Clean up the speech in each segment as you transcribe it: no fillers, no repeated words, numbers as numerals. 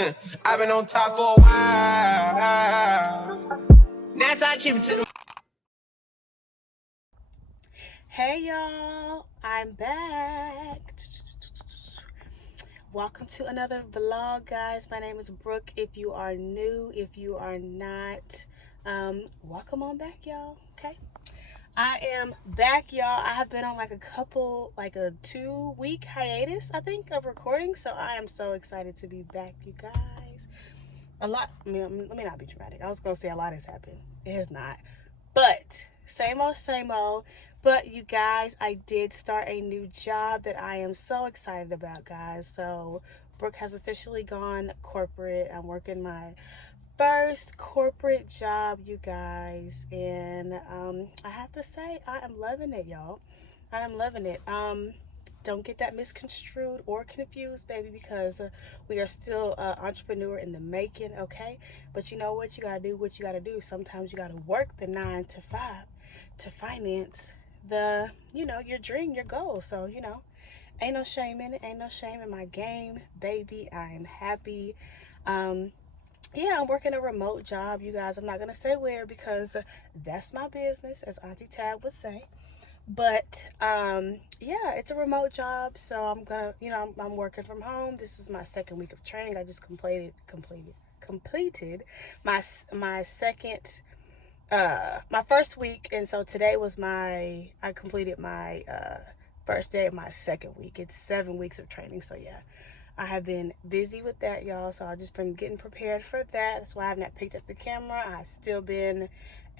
I've been on top for a while. That's how cheap to the. Hey y'all, I'm back. Welcome to another vlog, guys. My name is Brooke. If you are new, if you are not, welcome on back, y'all. Okay, I am back, y'all. I have been on like a 2-week hiatus, I think, of recording, so I am so excited to be back, you guys. Let me not be dramatic. I was gonna say a lot has happened. It has not, but same old. But you guys, I did start a new job that I am so excited about, guys. So Brooke has officially gone corporate. I'm working my first corporate job, you guys, and I have to say I am loving it, y'all. I am loving it. Don't get that misconstrued or confused, baby, because we are still entrepreneur in the making, okay? But you know what? You gotta do what you gotta do. Sometimes you gotta work the 9 to 5 to finance your dream, your goal. So, ain't no shame in it. Ain't no shame in my game, baby. I am happy. Yeah, I'm working a remote job, you guys. I'm not gonna say where because that's my business, as Auntie Tab would say. But yeah, it's a remote job, so I'm gonna, I'm working from home. This is my second week of training. I just completed my second my first week, and so today was I completed my first day of my second week. It's 7 weeks of training, so yeah, I have been busy with that, y'all. So I've just been getting prepared for that. That's why I have not picked up the camera. I've still been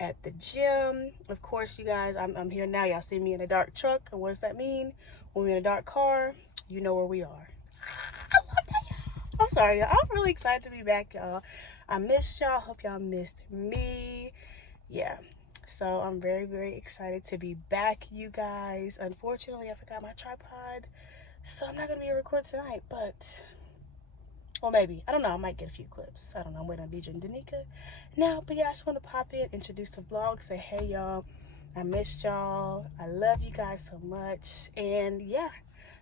at the gym. Of course, you guys, I'm here now. Y'all see me in a dark truck, and what does that mean? When we're in a dark car, you know where we are. I love that, y'all. I'm sorry, y'all. I'm really excited to be back, y'all. I missed y'all. Hope y'all missed me. Yeah, so I'm very, very excited to be back, you guys. Unfortunately, I forgot my tripod, so I'm not gonna be able to record tonight, but well, maybe, I don't know, I might get a few clips. I don't know. I'm waiting on DJ and Danica now. But yeah, I just want to pop in, introduce the vlog, say hey y'all, I missed y'all, I love you guys so much, and yeah,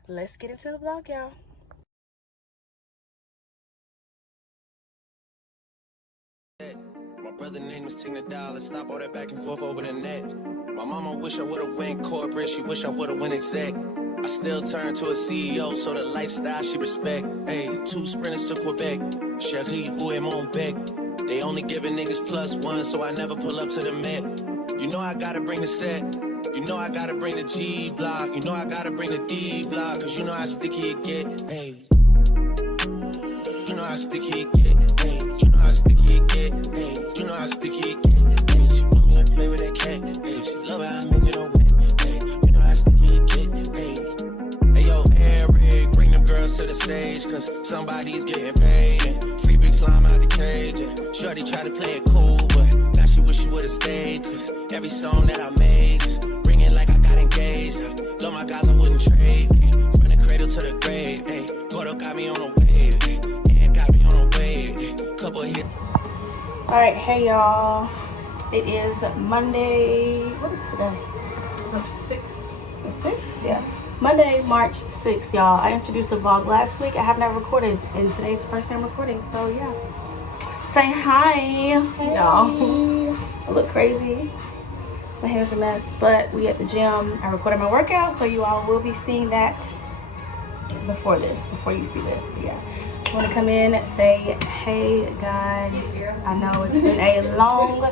let's get into the vlog, y'all. My brother name was Tina Dollar. Stop all that back and forth over the net. My mama wish I would've went corporate. She wish I would've went exec. I still turn to a CEO, so the lifestyle she respect. Hey, 2 sprinters to Quebec. Cherie, où est mon bec? They only giving niggas +1, so I never pull up to the Met. You know I gotta bring the set. You know I gotta bring the G block. You know I gotta bring the D block. Cause you know how sticky it get. Hey. You know how sticky it get. Hey. You know how sticky it get. Hey. You know how sticky it get. Hey. She want me to play with that cat. Hey. She love how I make it on wet. Hey. You know how sticky it get. Hey. Hey yo, Eric, bring them girls to the stage. Cause somebody's getting paid. And free big slime out the cage. And shorty try to play it cool, but now she wish she would've stayed. Cause every song that I made is ringing like I got engaged. I love my guys, I wouldn't trade. From the cradle to the grave. Hey. Gordo got me on a wave. And got me on a wave. Couple hits. Alright, hey y'all. It is Monday. What is today? The 6th. The 6th? Yeah. Monday, March 6th, y'all. I introduced a vlog last week. I have not recorded, and today's the first time recording, so yeah. Say hi, hey. Y'all. I look crazy. My hair's a mess, but we at the gym. I recorded my workout, so you all will be seeing that before you see this. But yeah, just want to come in and say hey guys. I know it's been a long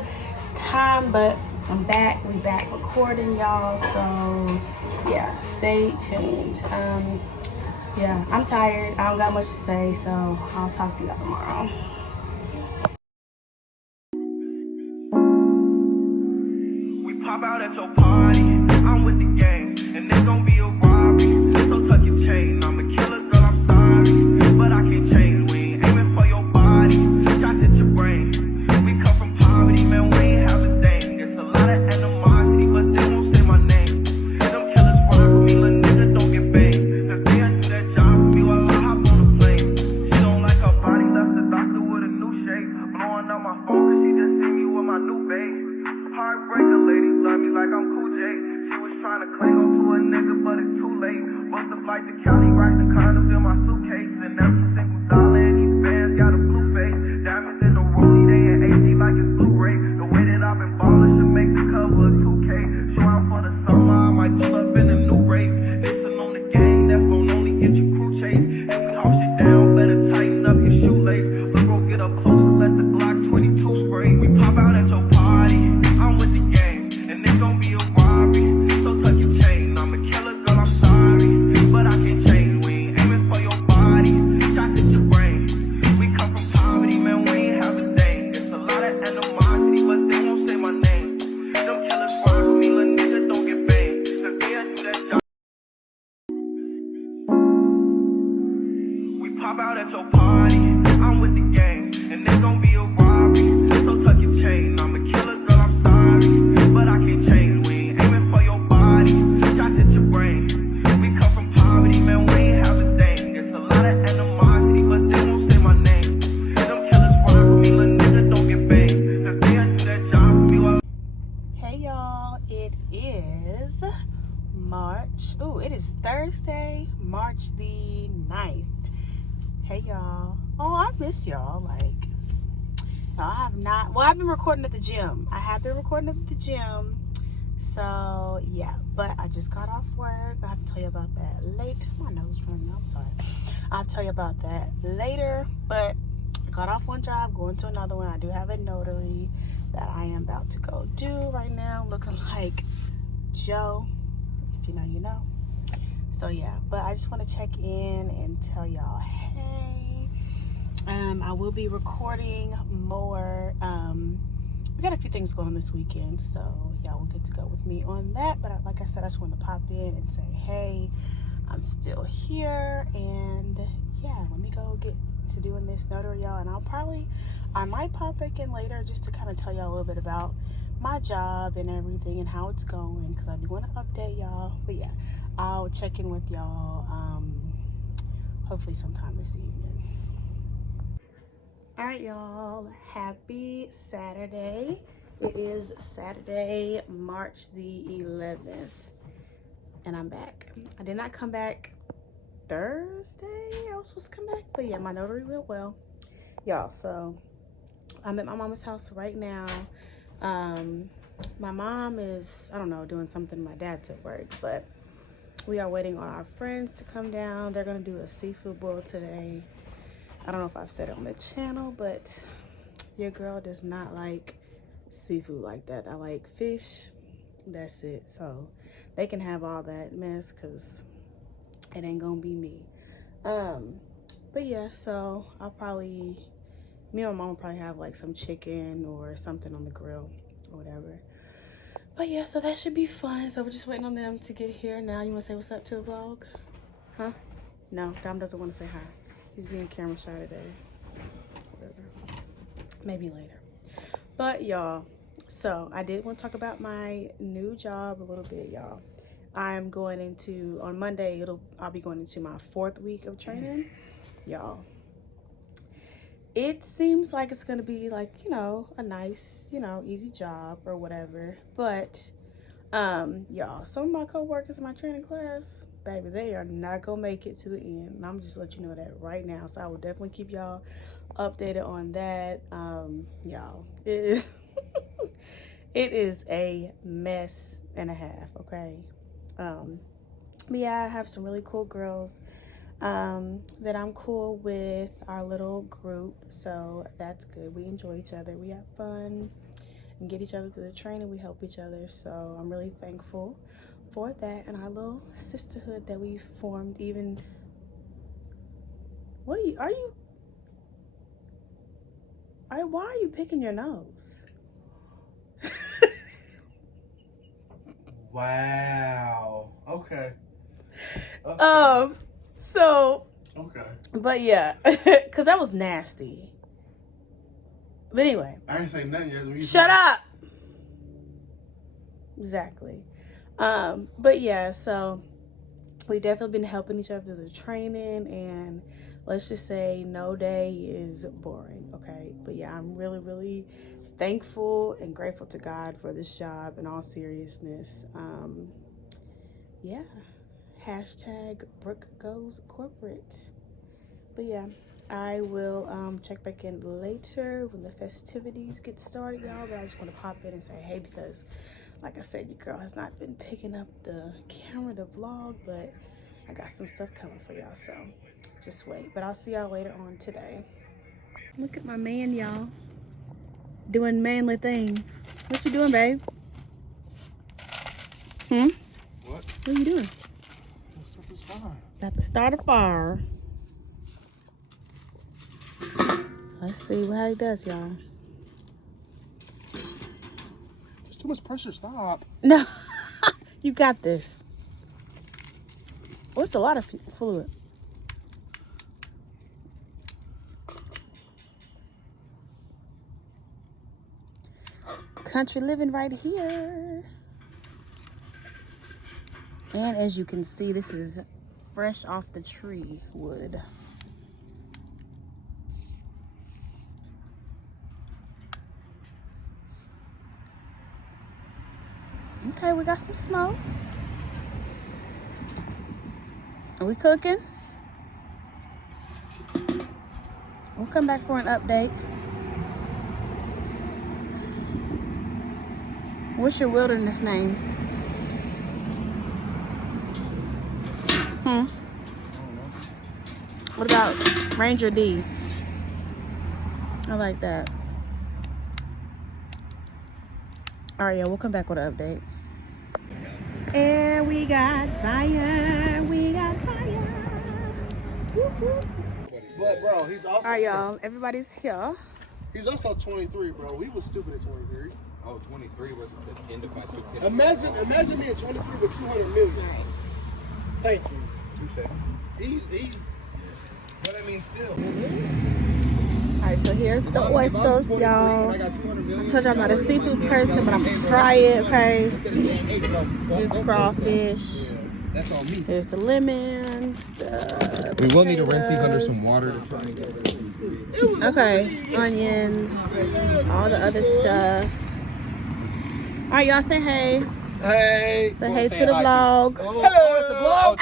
time, but I'm back. We back recording, y'all, so yeah, stay tuned. Yeah, I'm tired. I don't got much to say, so I'll talk to y'all tomorrow. We pop out at your party, I'm with the gang, and there's gonna be a robbery, so tuck your chain. I'm a killer, girl, I'm sorry, but I can't change. We ain't aiming for your body, shots at your brain. We come from poverty, man, we ain't have a thing. There's a lot of animosity, but they won't say my name. Them killers rock with me, little nigga, don't get banged. Cause they'll do that job for me while I hop on the plane. She don't like her body, left the doctor with a new shape. Blowing up my phone cause she just see me with my new babe. Heartbreaker, ladies love me like I'm Cool J. She was trying to cling on to a nigga, but it's too late. Bust a flight to Cali, racks and condoms in my suitcase. And every single dollar in these bands got a March. Ooh, it is Thursday, March the 9th. Hey, y'all. Oh, I miss y'all. Like, I have not. Well, I've been recording at the gym. I have been recording at the gym. So, yeah. But I just got off work. I have to tell you about that later. My nose running. I'm sorry. I'll tell you about that later. But I got off one job, going to another one. I do have a notary that I am about to go do right now. Looking like Joe. If you know, you know. So yeah, but I just want to check in and tell y'all, hey, I will be recording more. We got a few things going on this weekend, so y'all will get to go with me on that. But like I said, I just want to pop in and say, hey, I'm still here, and yeah, let me go get to doing this notary, y'all. And I might pop back in later just to kind of tell y'all a little bit about my job and everything and how it's going, because I do want to update y'all. But yeah, I'll check in with y'all hopefully sometime this evening. All right, y'all, happy Saturday. It is Saturday, March the 11th, and I'm back. I did not come back Thursday. I was supposed to come back, but yeah, my notary went well, y'all. So I'm at my mama's house right now. My mom is, I don't know, doing something. My dad's at work, but we are waiting on our friends to come down. They're gonna do a seafood boil today. I don't know if I've said it on the channel, but your girl does not like seafood like that. I like fish, that's it. So they can have all that mess, because it ain't gonna be me. But yeah, so me and my mom will probably have like some chicken or something on the grill or whatever. But yeah, so that should be fun. So we're just waiting on them to get here now. You want to say what's up to the vlog? Huh? No, Dom doesn't want to say hi. He's being camera shy today. Whatever. Maybe later. But y'all, so I did want to talk about my new job a little bit, y'all. I'm going into, on Monday, I'll be going into my 4th week of training, y'all. It seems like it's gonna be like, you know, a nice, you know, easy job or whatever. But y'all, some of my co-workers in my training class, baby, they are not gonna make it to the end. And I'm just let you know that right now. So I will definitely keep y'all updated on that. Y'all, it is it is a mess and a half, okay? But yeah, I have some really cool girls that I'm cool with, our little group, so that's good. We enjoy each other, we have fun and get each other through the training, we help each other, so I'm really thankful for that and our little sisterhood that we've formed. Even why are you picking your nose? Wow. Okay. So Okay. but yeah, because that was nasty. But anyway, I ain't saying nothing yet. Shut up. Exactly. But yeah, so we definitely been helping each other through the training, and let's just say no day is boring, okay? But yeah, I'm really, really thankful and grateful to God for this job in all seriousness. Yeah. Hashtag Brooke goes corporate. But yeah, I will check back in later when the festivities get started, y'all. But I just want to pop in and say hey, because like I said, your girl has not been picking up the camera to vlog, but I got some stuff coming for y'all, so just wait. But I'll see y'all later on today. Look at my man, y'all, doing manly things. What you doing, babe? What? What are you doing? Stuff is fine. About to start a fire. Let's see how he does, y'all. There's too much pressure. Stop. No, you got this. Oh, it's a lot of fluid. Country living right here. And as you can see, this is fresh off the tree wood. Okay, we got some smoke. Are we cooking? We'll come back for an update. What's your wilderness name? What about Ranger D? I like that. All right, yeah, we'll come back with an update. And we got fire. We got fire. Woo-hoo. But bro, he's also. All right, y'all. Everybody's here. He's also 23, bro. We was stupid at 23. Oh, 23 was the end of my stupidity. Imagine being 23 with 200 million. Thank you. Touche. He's. But I mean, still. All right, so here's the oysters, y'all. I told you I'm not a seafood person, but I'm gonna try it, okay? Here's crawfish. That's on me. There's the lemons. We will need to rinse these under some water to try and get it. Okay, onions, all the other stuff. All right, y'all say hey. Hey. Say hey to the vlog. Oh, it's the vlog.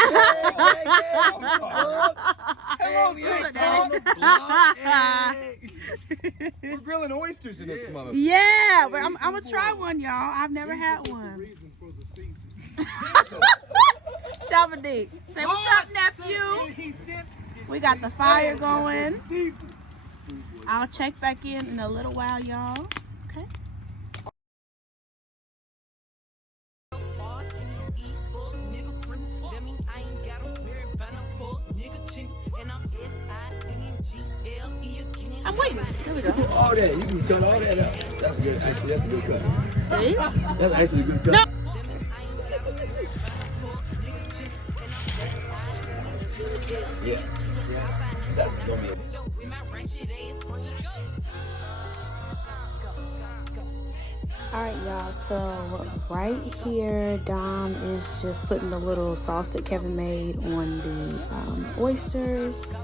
Hello, yes, on the vlog. Hey. We're grilling oysters in this mother. Yeah, but I'm gonna try one, y'all. I've never had one. Dominique, say what's up, nephew. We got the fire going. I'll check back in a little while, y'all. Okay. I'm waiting. Here we go. All that, you can cut all that out. That's good. Actually, that's a good cut. See? That's actually a good cut. No. Yeah. That's gonna be it. Alright, y'all, so right here Dom is just putting the little sauce that Kevin made on the oysters.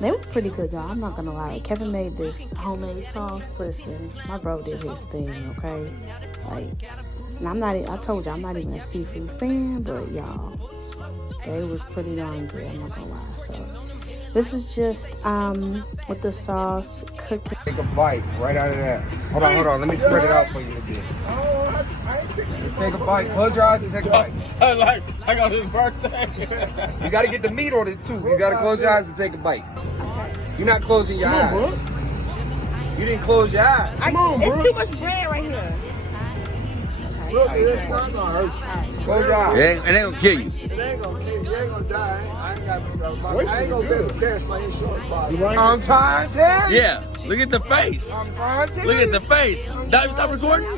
They were pretty good, y'all. I'm not gonna lie. Kevin made this homemade sauce. Listen, my bro did his thing, okay? Like, and I told you I'm not even a seafood fan, but y'all, they was pretty darn good, I'm not gonna lie. So this is just with the sauce cooking. Take a bite right out of that. Hold on. Let me spread it out for you a bit. Just take a bite. Close your eyes and take a bite. I got his birthday. You got to get the meat on it too. You got to close your eyes and take a bite. You're not closing your eyes. You didn't close your eyes. It's too much bread right here. It's not gonna hurt you. Close your eyes. It ain't gonna kill you. It ain't gonna kill you. You ain't gonna die. I ain't gonna be able to cash my insurance policy. I'm trying to tell you. Yeah, look at the face. I'm trying to tell Look you. at the face. Stop recording.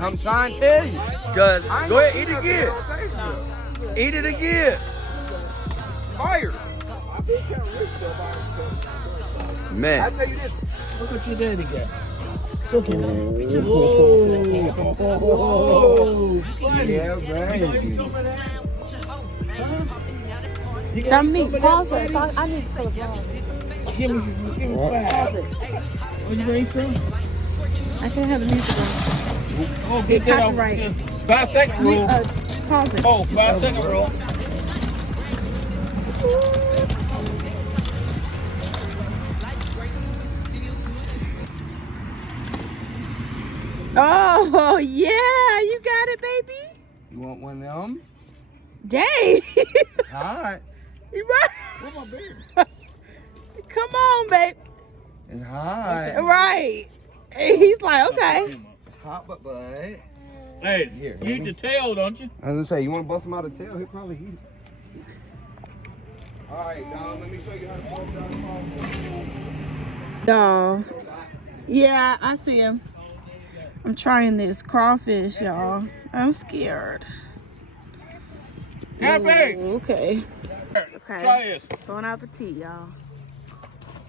I'm trying to tell you. Cause I ain't go ahead, gonna eat do it nothing again. on Facebook. Eat it again. Fire. I Man. tell you this. Look what your daddy got. Yeah, baby. Dominique, pause it. I need to close my eyes. Give me Pause it. what you ready, son? I can't have the music on. Oh, Get that copyright. 5 second rule. Pause it. Oh, 5 second rule. Oh, yeah, you got it, baby. You want one of them? Dang. All right. You right. Where my beer? Come on, babe. It's hot. Right. And he's like, okay. It's hot, but Hey, Here, you eat the tail, don't you? I was gonna say, you want to bust him out of the tail? He'll probably eat it. All right, Dom, let me show you how to pull down. Dog. Yeah, I see him. I'm trying this crawfish, y'all. I'm scared. Happy. Ooh, okay. Try Okay. this. Bon appetit, y'all.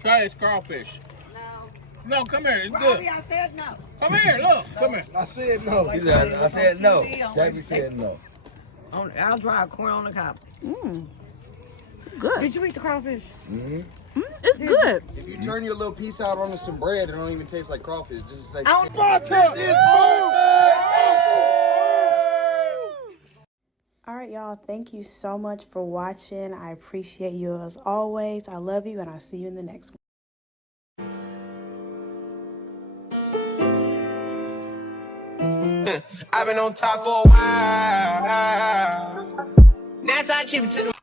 Try this crawfish. No, come here. It's good. I said no. Come here. Look. Come here. I said no. I said no. Jackie said no. I'll dry corn on the cob. Good. Did you eat the crawfish? It's good. If you turn your little piece out onto some bread, it don't even taste like crawfish. It just like. All right, y'all. y'all. Thank you so much for watching. I appreciate you as always. I love you, and I'll see you in the next one. I've been on top for a while. That's how I chip it to the